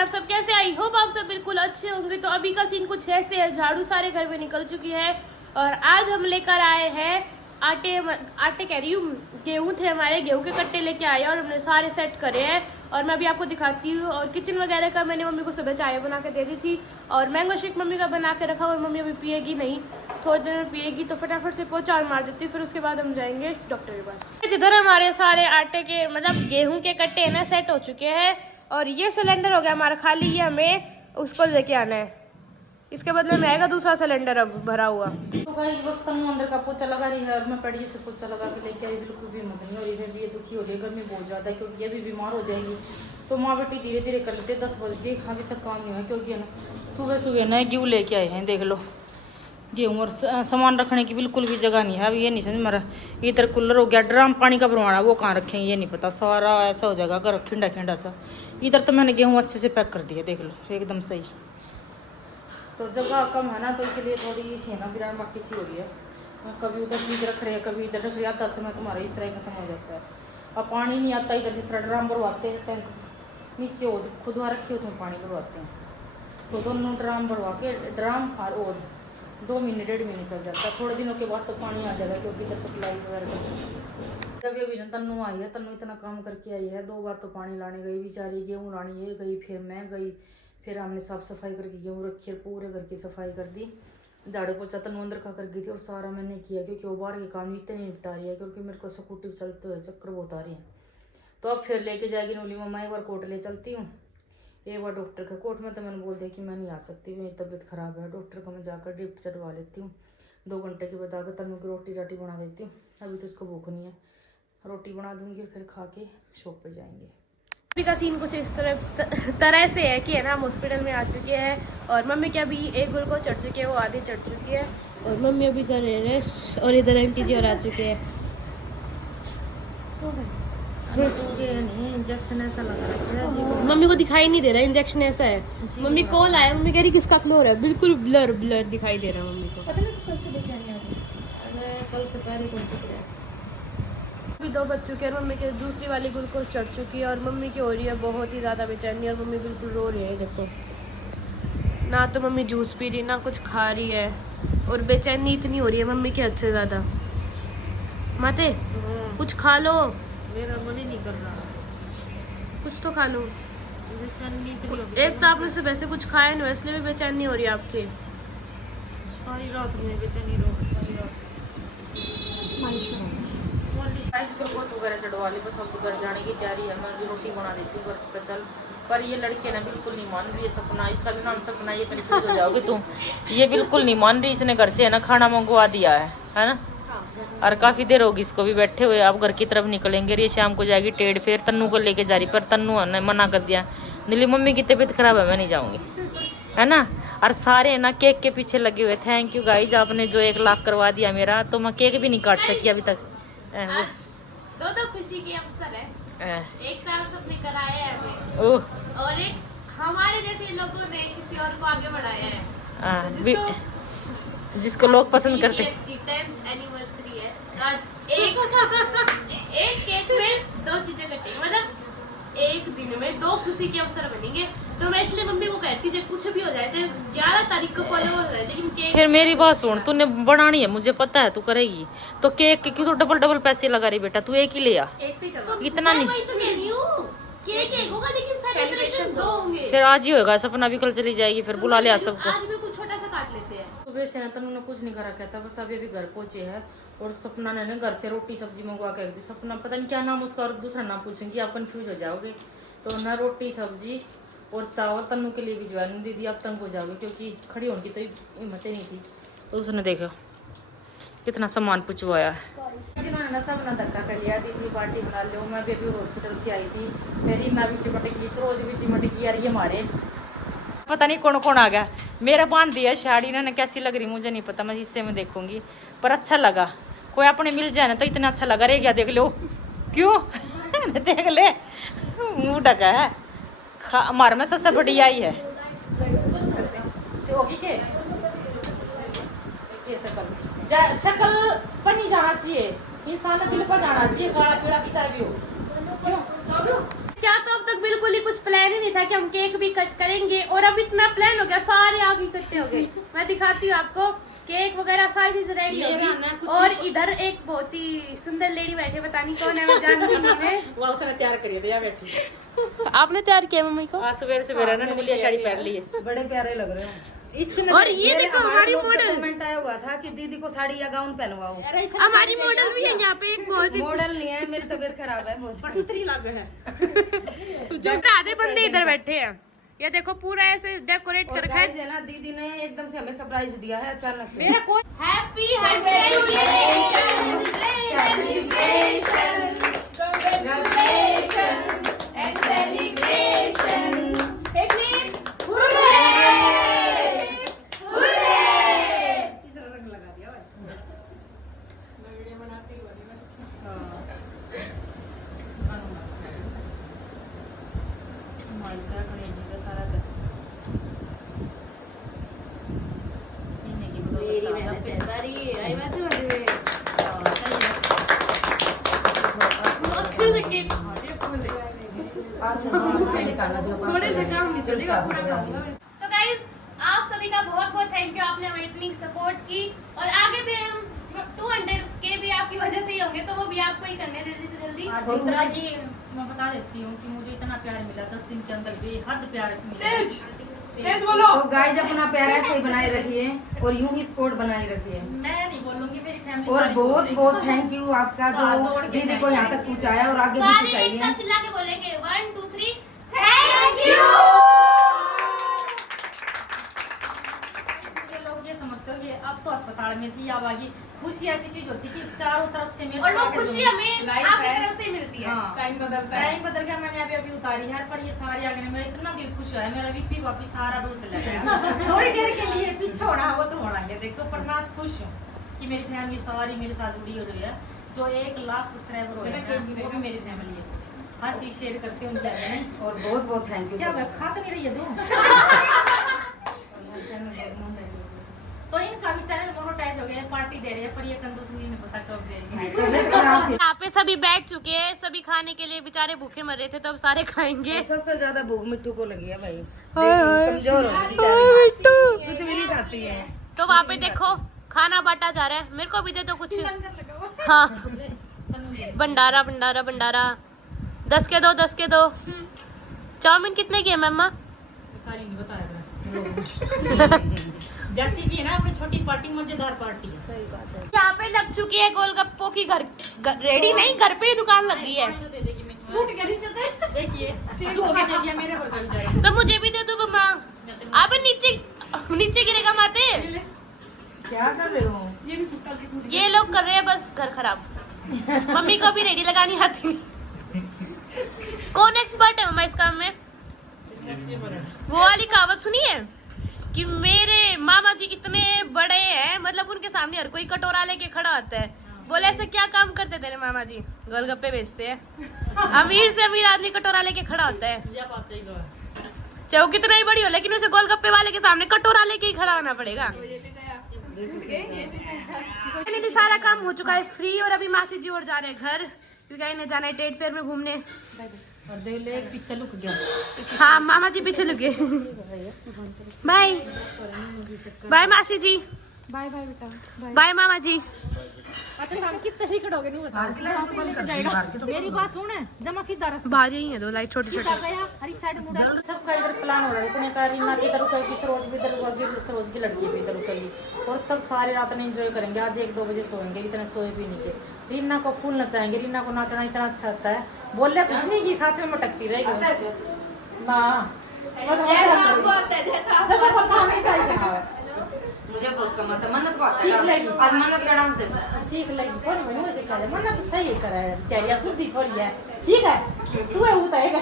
आप सब कैसे? आई होप आप सब बिल्कुल अच्छे होंगे। तो अभी का सीन कुछ ऐसे है, झाड़ू सारे घर में निकल चुकी है और आज हम लेकर आए हैं आटे कह रही हूँ, गेहूँ थे हमारे, गेहूँ के कट्टे लेके आए और हमने सारे सेट करे हैं और मैं अभी आपको दिखाती हूँ। और किचन वगैरह का मैंने मम्मी को सुबह चाय बना के दे दी थी और मैंगो शेक मम्मी का बना के रखा और मम्मी अभी पिएगी नहीं, थोड़ी देर में पिएगी, तो फटाफट से पोछा और मार देती, फिर उसके बाद हम जाएंगे डॉक्टर के पास। जिधर हमारे सारे आटे के मतलब गेहूँ के कट्टे है ना सेट हो चुके हैं और ये सिलेंडर हो गया हमारा खाली, ये हमें उसको लेके आना है, इसके बदले में आएगा दूसरा सिलेंडर अब भरा हुआ। तो गाइस बस तनु अंदर का पोछा लगा रही है और मैं पड़ी से पोछा लगा के लेके आई, बिल्कुल भी हिम्मत नहीं हो रही है, ये दुखी हो रही है, गर्मी बहुत ज़्यादा है क्योंकि ये भी बीमार हो जाएगी। तो माँ बेटी धीरे धीरे कर लेते, 10 बज गए अभी तक काम नहीं हुआ क्योंकि ना सुबह सुबह ना गेहूँ लेके आए हैं, देख लो गेहूँ और सामान रखने की बिल्कुल भी जगह नहीं है। अब ये नहीं समझ मरा, इधर कूलर हो गया, ड्राम पानी का भरवाना वो कहाँ रखेंगे ये नहीं पता, सारा ऐसा हो जाएगा घर खिंडा खिंडा सा। इधर तो मैंने गेहूँ अच्छे से पैक कर दिया, देख लो एकदम सही। तो जगह कम है ना, तो इसलिए थोड़ी सी है ना बिरान मट्टी सी हो रही है, कभी उधर चीज रख रहे हैं कभी इधर रख रहे हैं, आधा समय तुम्हारा इस तरह खत्म हो जाता है। अब पानी नहीं आता इधर, जिस तरह ड्राम भरवाते हैं टैंक नीचे ओद खुदवा रखी उसमें पानी भरवाते हैं, तो दोनों ड्राम भरवा के ड्राम और ओद 2 महीने 1.5 महीने चल जाता है, थोड़े दिनों के बाद तो पानी आ जाएगा क्योंकि इधर सप्लाई वगैरह। जब ये भी तन्नू आई है, तन्नू इतना काम करके आई है, 2 बार तो पानी लाने गई बेचारी, गेहूँ लानी ये गई, फिर मैं गई, फिर हमने साफ सफाई करके गेहूँ रखी, पूरे घर की सफाई कर दी, झाड़ू पोछा तन्नू अंदर का कर गई थी और सारा मैंने किया क्योंकि वो बाहर के काम इतने नहीं निपटा रही है क्योंकि मेरे को स्कूटी चलते हुए चक्कर बहुत आ रही है। तो अब फिर लेके जाएगी नोली मम्मा, एक बार कोर्ट ले चलती हूँ, एक बार डॉक्टर का। कोर्ट में तो मैंने बोल दिया कि मैं नहीं आ सकती, मेरी तबीयत खराब है, डॉक्टर का मैं जाकर ड्रिप चढ़वा लेती हूँ, 2 घंटे के बाद आकर तन्नू की रोटी राटी बना देती हूँ, अभी तो उसको भूख नहीं है, रोटी बना दूँगी फिर खा के शॉप पर जाएंगे। अभी का सीन कुछ इस तरह से है कि है ना हम हॉस्पिटल में आ चुके हैं और मम्मी के अभी एक गुल को चढ़ चुकी है, वो आधी चढ़ चुकी है और मम्मी अभी कर रहे हैं रेस्ट और इधर आंटी जी और आ चुके हैं। इंजेक्शन ऐसा लगा रखा है, मम्मी को दिखाई नहीं दे रहा इंजेक्शन ऐसा है। मम्मी कॉल आया, मम्मी कह रही किसका क्लोर है, बिल्कुल ब्लर ब्लर दिखाई दे रहा है मम्मी को। पता नहीं कल से बेचैनी आ रही, कल से पहले कौन सी अभी 2 बज चुके हैं, मम्मी के दूसरी वाली ग्लूकोज चढ़ चुकी है और मम्मी की हो रही है बहुत ही ज़्यादा बेचैनी और मम्मी बिल्कुल रो रही है। देखो ना तो मम्मी जूस पी रही ना कुछ खा रही है और बेचैनी इतनी हो रही है मम्मी के हद से ज़्यादा। माते कुछ खा लो, मेरा मन ही नहीं कर रहा, कुछ तो खा लो। बेचैनी इतनी हो गई, एक तो आपने सुबह से कुछ खाया नहीं, इसलिए भी बेचैनी हो रही है आपकी। सारी रात में बेचैनी रो, सारी रात ग्लूकोज वगैरह चढ़वा ली, बस अब घर जाने की तैयारी है, मैं भी रोटी बना देती हूँ घर पे चल। पर ये लड़के ना बिल्कुल नहीं मान रही है, सपना इसका भी नाम सपना, ये कंफ्यूज हो जाओगे तुम, ये बिल्कुल नहीं मान रही, इसने घर से है ना खाना मंगवा दिया है ना, और काफ़ी देर होगी इसको भी बैठे हुए। अब घर की तरफ निकलेंगे, ये शाम को जाएगी टेढ़, फिर तन्नू को लेके जा रही, पर तन्नू ने मना कर दिया, नीली मम्मी की तबीयत खराब है मैं नहीं जाऊँगी, है ना। और सारे ना केक के पीछे लगे हुए। थैंक यू गाइज, आपने जो 1 लाख करवा दिया मेरा, तो मैं केक भी नहीं काट सकी अभी तक। दो खुशी के अवसर है, एक तरफ सबने कराया है हमें और एक हमारे जैसे लोगों ने किसी और को आगे बढ़ाया है, जिसको लोग पसंद करते हैं। 10th एनिवर्सरी है आज, एक केक में 2 चीजें कटेंगी, मतलब एक दिन में 2 खुशी के अवसर बनेंगे। तो मैं इसलिए मम्मी को कहती जब कुछ भी हो जाए, चाहे 11 तारीख को फॉलो हो जाए, लेकिन केक। फिर मेरी बात सुन, तूने बनानी है मुझे पता है, तू करेगी तो केक के क्यों तो डबल पैसे लगा रही बेटा, तू एक ही ले आ, इतना नहीं। वही तो कह रही हूँ, केक एक होगा लेकिन सेलिब्रेशन 2 होंगे। फिर आज ही होगा, सपना भी कल चली जाएगी, फिर बुला लिया सबको। आज भी कुछ छोटा सा काट लेते हैं। सुबह से ना तनु ने कुछ नहीं करा कहता, बस अभी घर पहुंचे हैं और सपना ने घर से रोटी सब्जी मंगवा के रख दी। सपना पता नहीं क्या नाम उसका और दूसरा नाम पूछेंगी, आप कंफ्यूज हो जाओगे। तो ना रोटी सब्जी और चावल तन्नू के लिए भी ज्वाइन दे दी, आप तंग हो जाओगे क्योंकि खड़ी होने की तो हिम्मत ही नहीं थी। तो उसने देखो कितना सामान पुचवाया है, जिन्होंने ना सब ना धक्का कर लिया, दीदी पार्टी बना लो, मैं भी अभी हॉस्पिटल से आई थी, मेरी ना भी चिमट गई, सरोज भी चिमट गई, यार ये हमारे पता नहीं कौन कौन आ गया। मेरा बांध दिया साड़ी, इन्होंने कैसी लग रही मुझे नहीं पता, मैं शीशे में देखूंगी, पर अच्छा लगा। कोई अपने मिल जाए ना तो इतना अच्छा लगा, रे क्या देख लो क्यों देख ले मुँह ढका है, हमारे में सबसे बढ़िया ही है। शक्ल पर नहीं जाना चाहिए, इंसान दिल पर जाना चाहिए, काला पीला किसा भी हो क्यों क्या तो अब तक बिल्कुल ही कुछ प्लान ही नहीं था कि हम केक भी कट करेंगे, और अब इतना प्लान हो गया, सारे आगे इकट्ठे हो गए। मैं दिखाती हूँ आपको, केक वगैरह सारी चीज रेडी होगी। और इधर एक बहुत ही सुंदर लेडी बैठे, पता नहीं कौन है, मैं जानती नहीं है। वो उसने तैयार करी थी, बैठी। आपने तैयार किया मम्मी को? आज सवेरे सवेरे ना गुलिया साड़ी पहन ली है, बड़े प्यारे लग रहे हो। इसने और ये देखो हमारी मॉडल, कमेंट आया हुआ था कि दीदी को साड़ी या गाउन पहनवाओ। हमारी मॉडल भी है यहाँ पे एक बहुत ही। मॉडल नहीं है, मेरी तबीयत खराब है बहुत। सुतरी लाग है। जो आधे बंदे इधर बैठे हैं, ये देखो पूरा ऐसे डेकोरेट कर रखा गाइस है ना, दीदी ने एकदम से हमें सरप्राइज दिया है अचानक से। मेरा कोई हैप्पी 100th रंग लगा दिया भाई। मैं वीडियो बनाती हूँ बस। मालका गणेश जी का सारा कर। मेरी मेहनत है सारी, आई बात है मेरे में। अच्छे से केक थोड़े से काम नहीं चलेगा, पूरा खाऊंगा मैं। तो गाइस आप सभी का बहुत बहुत थैंक यू, आपने हमें इतनी सपोर्ट की, और आगे भी हम 200 के भी आपकी वजह से ही होंगे, तो वो भी आपको ही करने जल्दी से जल्दी। आज जिस तरह की मैं बता देती हूँ कि मुझे इतना प्यार मिला 10 दिन के अंदर, बेहद प्यार मिला। तो गाइस अपना प्यार ऐसे ही बनाए रखिए और यूं ही सपोर्ट बनाए रखिए। मैं नहीं बोलूंगी, मेरी फैमिली और सारी बहुत बोल रही बहुत है। थैंक यू आपका हाथ जो जोड़ के दीदी को यहाँ तक पहुँचाया और आगे भी सारे एक पहुँचाइए। साथ चिल्ला के बोलेंगे 1 2 3 थैंक यू। ये लोग ये समझते हो कि अब तो अस्पताल में थी, अब आगे खुशी ऐसी चीज होती है कि चारों तरफ से मेरे और वो पाके खुशी लोग- हमें लाइफ आपकी है। तरफ से मिलती है। हाँ, टाइम बदल गया, मैंने अभी अभी उतारी है, पर ये सारे आगे मेरा इतना दिल खुश हुआ है, मेरा बीपी वापिस सारा दूर चला गया। थोड़ी देर के लिए पीछे होना वो तो होना है, देखो, पर मैं आज खुश हूँ कि मेरी फैमिली सारी मेरे साथ जुड़ी हो रही है। जो 1 लाख सब्सक्राइबर हो गए वो भी मेरी फैमिली है, हर चीज शेयर करते हैं उनके आगे। नहीं और बहुत बहुत थैंक यू। क्या होगा, खा तो नहीं रही है दो। तो इनका भी चैनल मोनेटाइज हो गया, पार्टी दे रहे हैं, पर ये कंजूस नहीं पता कब देंगे। यहाँ पे सभी बैठ चुके हैं, सभी खाने के लिए बेचारे भूखे मर रहे थे, तो अब सारे खाएंगे। सबसे ज्यादा भूख मिट्टू को लगी है भाई, कमजोर हो गई, कुछ भी नहीं खाती है। तो वहाँ पे देखो खाना बांटा जा रहा है, मेरे को भी दे दो कुछ। हाँ, भंडारा भंडारा भंडारा। 10 के दो 10 के दो। चाउमीन कितने की है मम्मा? सारी नहीं बताया। जैसी भी है ना, अपनी छोटी पार्टी मजेदार पार्टी है। सही बात है। यहाँ पे लग चुकी है गोलगप्पों की रेडी नहीं, घर पे ही दुकान लग गई है। पानी तो दे देगी मिस में। देखिए, सो के दे दिया, मेरे पर कर जाएगा। तो मुझे भी दे दो मम्मा। अब नीचे नीचे गिरेगा माते। क्या कर रहे हो? ये लोग कर रहे हैं बस घर खराब। मम्मी को भी रेडी लगानी आती। कौन एक्सपर्ट है मम्मा इस काम में? वो वाली कहावत सुनी है कि मेरे मामा जी इतने बड़े हैं, मतलब उनके सामने हर कोई कटोरा लेके खड़ा होता है। बोले ऐसे क्या काम करते तेरे मामा जी? गोलगप्पे बेचते हैं। अमीर से अमीर आदमी कटोरा लेके खड़ा होता है, चाहे वो कितना ही बड़ी हो, लेकिन उसे गोलगप्पे वाले के सामने कटोरा लेके ही खड़ा होना पड़ेगा। फाइनली सारा काम हो चुका है फ्री, और अभी मासी जी और जा रहे हैं घर, क्योंकि इन्हें जाना है ट्रेड फेयर में घूमने। और देख ले, एक पीछे लुक गया। हाँ मामा जी पीछे लुके। बाय बाय मासी जी, बाय बाय बेटा। बाय मामा जी। अच्छा हम कितने ही खड़ोगे नहीं बता। मेरी बात सुन, जमा सीधा रास्ता बाहर ही है दो लाइट छोटे छोटे। गया, हरी साइड मुड़ा। सबका इधर प्लान हो रहा है, रुकने का। रीना भी इधर रुकेगी, सरोज भी इधर रुकेगी, सरोज की लड़की भी इधर रुकेगी, और सब सारे रात में एंजॉय करेंगे। आज 1-2 बजे सोएंगे, इतने सोए भी नहीं थे। रीना को फुल नचाएंगे, रीना को नाचना इतना अच्छा लगता है। बोले कुछ नहीं की साथ में मटकती रहेगी ना। मुझे बहुत कम आता, मन्नत को आता सीख है। लेगी। आज मन्नत का डांस देखो। सीख लेगी, कोई नहीं वैसे कह रहे मन्ना तो सही करा है, बेचारी शुद्धि छोरी है, ठीक है। तू है उताएगा।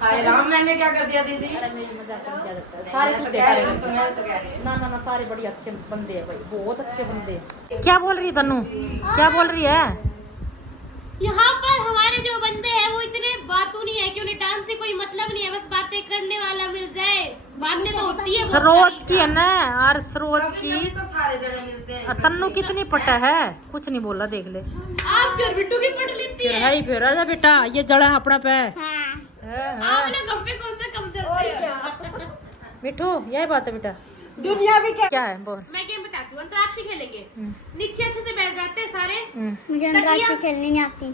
हाय राम, मैंने क्या कर दिया दीदी? अरे मेरी मजाक नहीं किया जाता है, सारे मैं तो सीधे कह रही हूँ, करेंगे। तो मैं तो कह रही हूँ। ना ना ना, सारे बड़ी अच्छे बंदे हैं भाई, बहुत अच्छे बंदे हैं। क्या बोल रही है तन्नू? क्या बोल रही है? यहाँ पर हमारे जो बंदे हैं वो इतने बातू नहीं है कि उन्हें डांस से कोई मतलब नहीं है, बस बातें करने वाला मिल जाए। बातें तो होती है बहुत सरोज सारी। की है ना, और सरोज कभी की तो सारे जने मिलते हैं। और तन्नू कितनी पटा है, कुछ नहीं बोला, देख ले। आप फिर बिट्टू की पढ़ लेती फिर है ही, फिर आजा बेटा, ये जड़ा है अपना पे। हाँ। आपने गम पे कौन सा कम चलते हैं? मिठू यही बात है बेटा। दुनिया भी क्या क्या है बोल। मैं गेम बताती हूँ, अंतराक्षरी खेलेंगे। नीचे अच्छे से बैठ जाते हैं सारे। मुझे अंतराक्षरी खेलनी नहीं आती।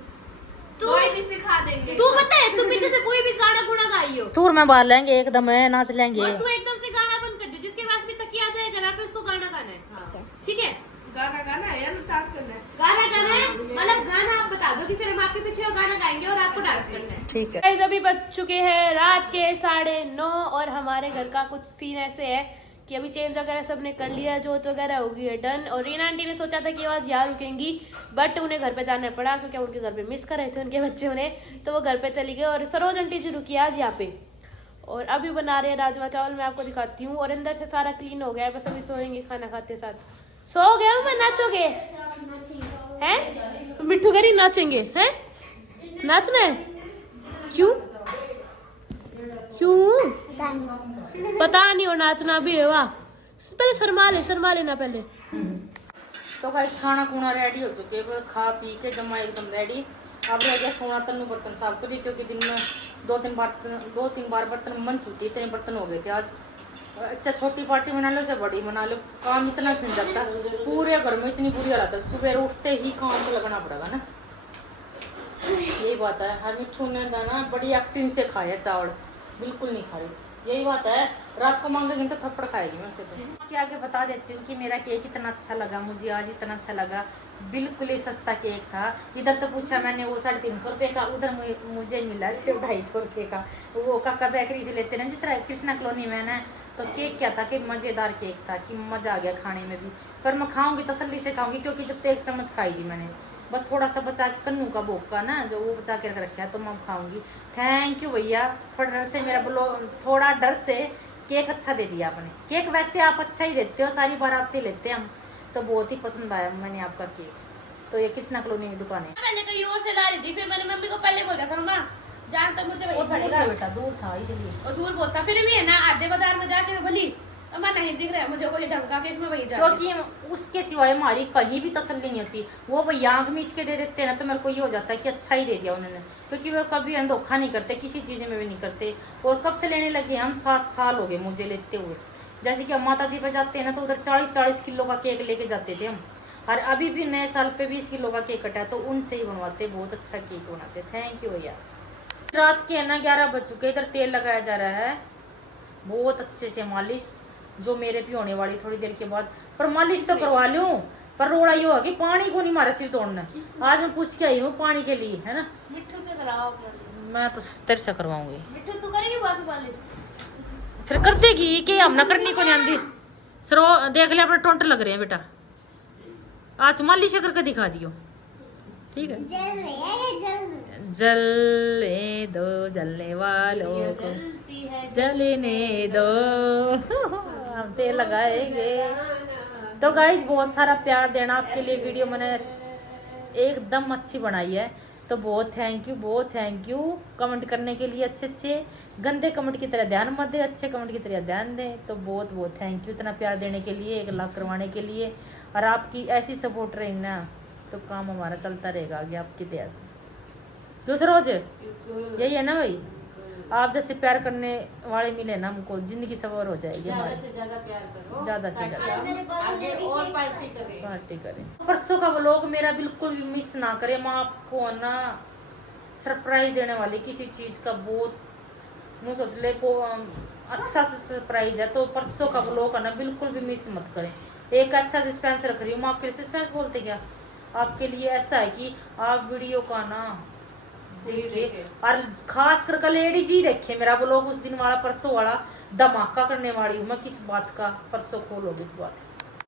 तू नहीं सिखा देंगे। तू पता है, तू पीछे से कोई भी गाना गुना गाई हो सूर में बार लेंगे एकदम है, नाच लेंगे। और तू एकदम से गाना बंद कर दो। जिसके पास भी तकिया आ जाएगा ना, फिर उसको गाना गाना है। ठीक है, गाना गाना है या डांस करना है? गाना गाना है, मतलब गाना आप बता दो कि फिर हम आपके पीछे गाना गाएंगे और आपको डांस करना है। ठीक है। गाइस, अभी बज चुके हैं रात के 9:30 और हमारे घर का कुछ सीन ऐसे है कि अभी चेंज वगैरह सबने कर लिया है, जोत वगैरह हो गई है डन। और रीना आंटी ने सोचा था कि आज यहाँ रुकेंगी, बट उन्हें घर पे जाना पड़ा क्योंकि उनके घर पे मिस कर रहे थे उनके बच्चे उन्हें, तो वो घर पे चली गई। और सरोज आंटी जी रुकी आज यहाँ पे और अभी बना रहे हैं राजमा चावल। मैं आपको दिखाती हूँ। और अंदर से सारा क्लीन हो गया है, बस अभी सोएंगे खाना खाते साथ। सो गए हो? मैं नाचोगे हैं? मिट्ठू गरी नाचेंगे हैं? नाचना है? क्यों क्यों पता नहीं, और नाचना भी है। वाह, पहले शर्मा लेना पहले। तो गाइस खाना खूना रेडी हो चुके हैं, खा पी के जमा एकदम रेडी। अब रह गया सोना, तन्नू बर्तन साफ करिए क्योंकि दिन में 2-3 बार बर्तन बन चुके, इतने बर्तन हो गए थे आज। अच्छा छोटी पार्टी बना लो, से बड़ी बना लो, काम इतना खिंच जाता है पूरे घर में, इतनी बुरी हालत है। सुबह उठते ही काम तो लगना पड़ेगा ना, यही बात है। हर मिठू ने दाना बड़ी एक्टिंग से खाया चावल, बिल्कुल नहीं खा रही, यही बात है। रात को मांगेगी तो थप्पड़ खाएगी मैं से। तो आगे बता देती हूँ कि मेरा केक इतना अच्छा लगा मुझे, आज इतना अच्छा लगा, बिल्कुल ही सस्ता केक था। इधर तो पूछा मैंने वो 350 रुपये का, उधर मुझे मिला सिर्फ 250 रुपये का। वो काका बेकरी से लेते ना, जिस तरह कृष्णा कॉलोनी में ना। तो केक क्या था कि मज़ेदार केक था कि मज़ा आ गया खाने में भी। पर मैं खाऊंगी तसल्ली से खाऊंगी क्योंकि जब तो 1 चम्मच खाई थी मैंने, बस थोड़ा सा बचा के कन्नू का भोग का ना जो वो बचा के रखा है, तो मैं खाऊंगी। थैंक यू भैया, थोड़ा डर से मेरा बोलो, थोड़ा डर से केक अच्छा दे दिया आपने। केक वैसे आप अच्छा ही देते हो, सारी बार आपसे लेते हैं हम, तो बहुत ही पसंद आया मैंने आपका केक। तो ये कृष्णा कॉलोनी में दुकान है। मैंने कहीं और से ला रही थी, फिर मैंने मम्मी को पहले बोला था मम्मा जहाँ तक मुझे वही पड़ेगा। बेटा दूर था इसलिए, और दूर बहुत था, फिर भी है ना आधे बाजार में जाके मैं भली मैं नहीं दिख रहा है मुझे कोई ढंग का केक, मैं वही जा क्योंकि उसके सिवाय हमारी कहीं भी तसल्ली नहीं होती। वो भैया आँख मीच के दे देते हैं ना, तो मेरे को ये हो जाता है कि अच्छा ही दे दिया उन्होंने, क्योंकि वो कभी धोखा नहीं करते, किसी चीज़ में भी नहीं करते। और कब से लेने लगे हम, 7 साल हो गए मुझे लेते हुए। जैसे कि हम माता जी पे जाते हैं ना, तो उधर 40-40 किलो का केक लेके जाते थे हम। और अभी भी नए साल पे 20 किलो का केक कटा है, तो उनसे ही बनवाते, बहुत अच्छा केक बनाते। थैंक यू भैया। रात के है ना 11 बज चुके, इधर तेल लगाया जा रहा है बहुत अच्छे से, मालिश जो मेरे भी होने वाली थोड़ी देर के बाद। पर मालिश तो करवा लूं, पर रोड़ा ये होगा कि पानी को नहीं मारा सिर तोड़ना। आज मैं पूछ के आई हूँ पानी के लिए, है ना। मिट्टू से कराओ, मैं तो तेरे से करवाऊंगी। मिट्टू तू करेगी बात मालिश? फिर कर देगी कि हम ना करनी को नहीं आंदी। सरो देख ले अपने टोंट लग रहे हैं बेटा, आज मालिश करके दिखा दियो, ठीक है। जलने दो जलने वालों को जलने दो, हम तेल लगाएंगे। तो गाइस बहुत सारा प्यार देना, आपके लिए वीडियो मैंने एकदम अच्छी बनाई है, तो बहुत थैंक यू कमेंट करने के लिए। अच्छे गंदे कमेंट की तरह ध्यान मत दें, अच्छे कमेंट की तरह ध्यान दें। तो बहुत थैंक यू इतना प्यार देने के लिए, 1 लाख करवाने के लिए। और आपकी ऐसी सपोर्ट रही ना, तो काम हमारा चलता रहेगा आगे आपकी दया से। दूसरा रोज यही है ना भाई, आप जैसे प्यार करने वाले मिले ना हमको, जिंदगी सवार हो जाएगी हमारी। ज़्यादा से ज़्यादा और पार्टी करें। परसों का व्लॉग मेरा बिल्कुल भी मिस ना करें। मैं आपको ना सरप्राइज देने वाली किसी चीज़ का, बहुत मुँह सोच ले को अच्छा सा सरप्राइज है। तो परसों का व्लॉग है ना बिल्कुल भी मिस मत करें। एक अच्छा सस्पेंस रख रही हूँ मैं आपके लिए। सस्पेंस बोलते क्या, आपके लिए ऐसा है कि आप वीडियो का ना देखिए, और खास करके लेडीज ही देखिए मेरा व्लॉग। उस दिन वाला परसों वाला धमाका करने वाली हूँ मैं। किस बात का, परसों खोलोगे इस बात की।